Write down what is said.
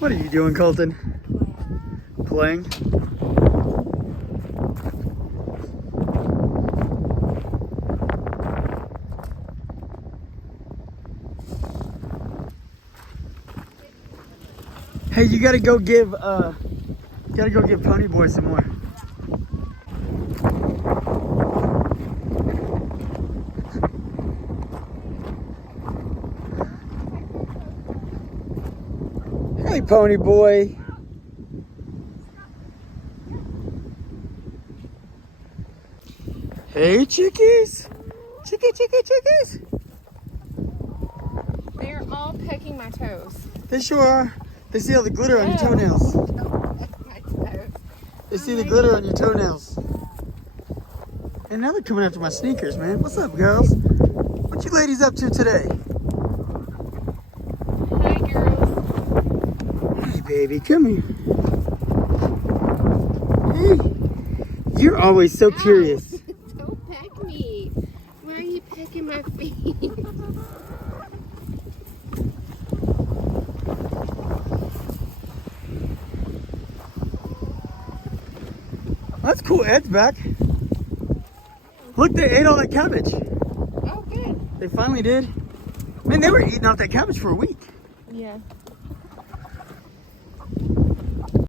What are you doing, Colton? Playing? Hey, you gotta go give Pony Boy some more. Hey, Pony Boy. Hey, chickies. Chickies. They're all pecking my toes. They sure are. They see all the glitter on your toenails. Don't peck my toes. They see the glitter on your toenails. And now they're coming after my sneakers, man. What's up, girls? What you ladies up to today? Hi, girls. Hey, baby, come here. Hey. You're always so curious. Don't peck me. Why are you pecking my feet? That's cool. Ed's back. Look, they ate all that cabbage. Oh, good. They finally did. Man, they were eating off that cabbage for a week. Yeah.